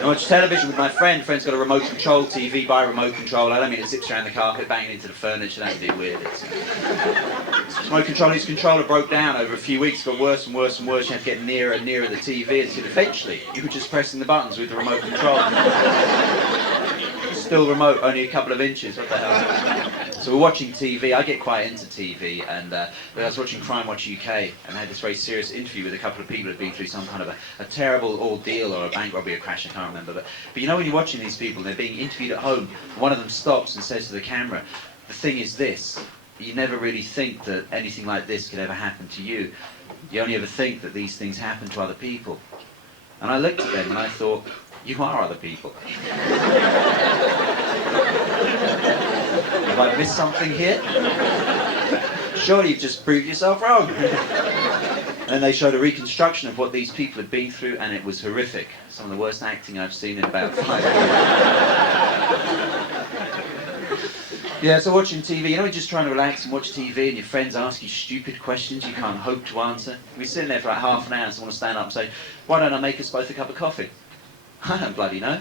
I watch television with my friend. Friend's got a remote control TV by remote control. I don't mean it zips around the carpet, banging into the furniture. That'd be weird. Remote control. His controller broke down over a few weeks. Got worse and worse and worse. You had to get nearer and nearer the TV until eventually you were just pressing the buttons with the remote control. Still remote, only a couple of inches. What the hell? So we're watching TV. I get quite into TV, and I was watching Crime Watch UK, and I had this very serious interview with a couple of people who had been through some kind of a terrible ordeal or a bank robbery or crash. I can't remember, but you know when you're watching these people, they're being interviewed at home. One of them stops and says to the camera, "The thing is this. You never really think that anything like this could ever happen to you. You only ever think that these things happen to other people." And I looked at them and I thought, you are other people. Have I missed something here? Surely you've just proved yourself wrong. And then they showed a reconstruction of what these people had been through, and it was horrific. Some of the worst acting I've seen in about 5 years. Yeah, so watching TV, you know, you're just trying to relax and watch TV and your friends ask you stupid questions you can't hope to answer. We're sitting there for like half an hour and someone will stand up and say, "Why don't I make us both a cup of coffee?" I don't bloody know.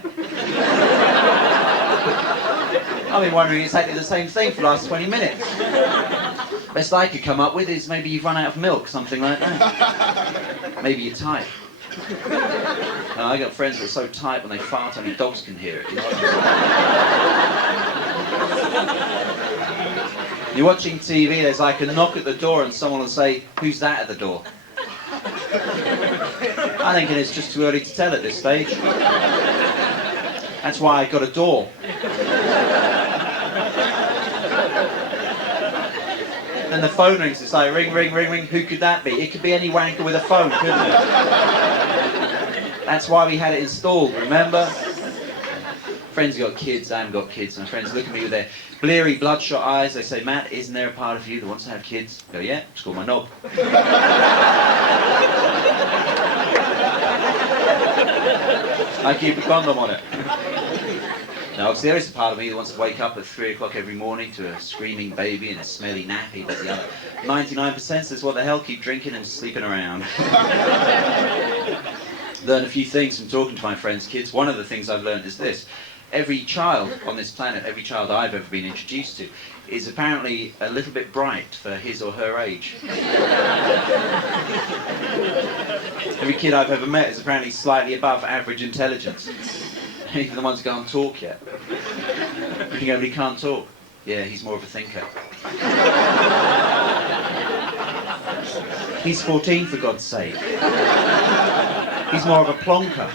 I've been wondering exactly the same thing for the last 20 minutes. Best I could come up with is maybe you've run out of milk, something like that. Maybe you're tight. And I got friends that are so tight when they fart only dogs can hear it. You're watching TV, there's like a knock at the door and someone will say, "Who's that at the door?" I'm thinking it's just too early to tell at this stage. That's why I got a door. And the phone rings, it's like ring, ring, ring, ring. Who could that be? It could be any wanker with a phone, couldn't it? That's why we had it installed, remember? Friends got kids, I haven't got kids. My friends look at me with their bleary, bloodshot eyes. They say, "Matt, isn't there a part of you that wants to have kids?" I go, "Yeah, it's called my knob." I keep a condom on it. Now, obviously, there is a part of me that wants to wake up at 3 o'clock every morning to a screaming baby and a smelly nappy, but the other 99% says, "What the hell, keep drinking and sleeping around." Learned a few things from talking to my friends' kids. One of the things I've learned is this. Every child on this planet, every child I've ever been introduced to, is apparently a little bit bright for his or her age. Every kid I've ever met is apparently slightly above average intelligence. Even the ones who can't talk yet. You think he can't talk? Yeah, he's more of a thinker. He's 14, for God's sake. He's more of a plonker.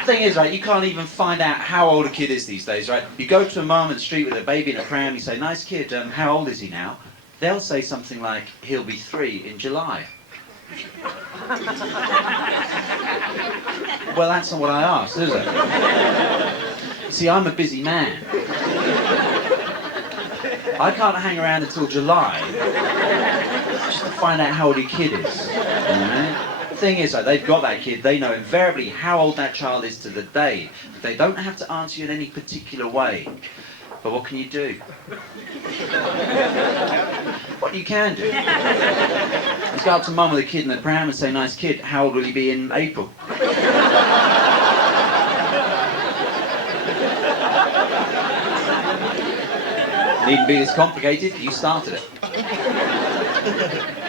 The thing is, right, you can't even find out how old a kid is these days, right? You go to a mum on the street with a baby in a pram, you say, "Nice kid, how old is he now?" They'll say something like, "He'll be 3 in July." Well, that's not what I asked, is it? See, I'm a busy man. I can't hang around until July just to find out how old your kid is. Right? The thing is, they've got that kid, they know invariably how old that child is to the day. They don't have to answer you in any particular way. But what can you do? What you can do? Let's go up to mum with a kid in the pram and say, "Nice kid, how old will he be in April?" Needn't be this complicated, you started it.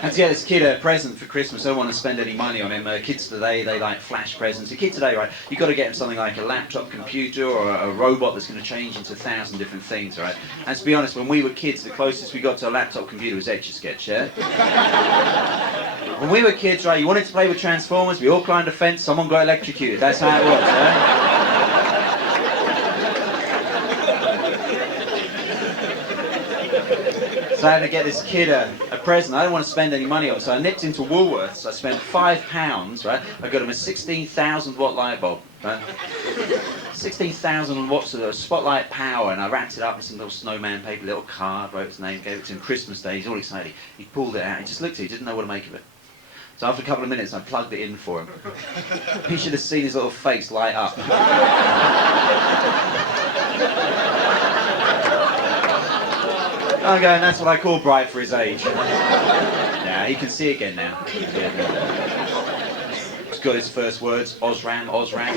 And to get this kid a present for Christmas, I don't want to spend any money on him. Kids today, they like flash presents. A kid today, right, you've got to get him something like a laptop computer or a robot that's going to change into 1,000 different things, right? And to be honest, when we were kids, the closest we got to a laptop computer was Etch-a-Sketch, yeah? When we were kids, right, you wanted to play with Transformers, we all climbed a fence, someone got electrocuted. That's how it was, right? So I had to get this kid a present. I didn't want to spend any money on it, so I nipped into Woolworths. I spent £5, right? I got him a 16,000 watt light bulb, right? 16,000 watts of spotlight power, and I wrapped it up in some little snowman paper, little card, wrote his name, gave it to him Christmas Day. He's all excited. He pulled it out, he just looked at it, he didn't know what to make of it. So after a couple of minutes, I plugged it in for him. He should have seen his little face light up. I'm going, that's what I call bright for his age. Yeah, he can see again now. got his first words, Osram, Osram.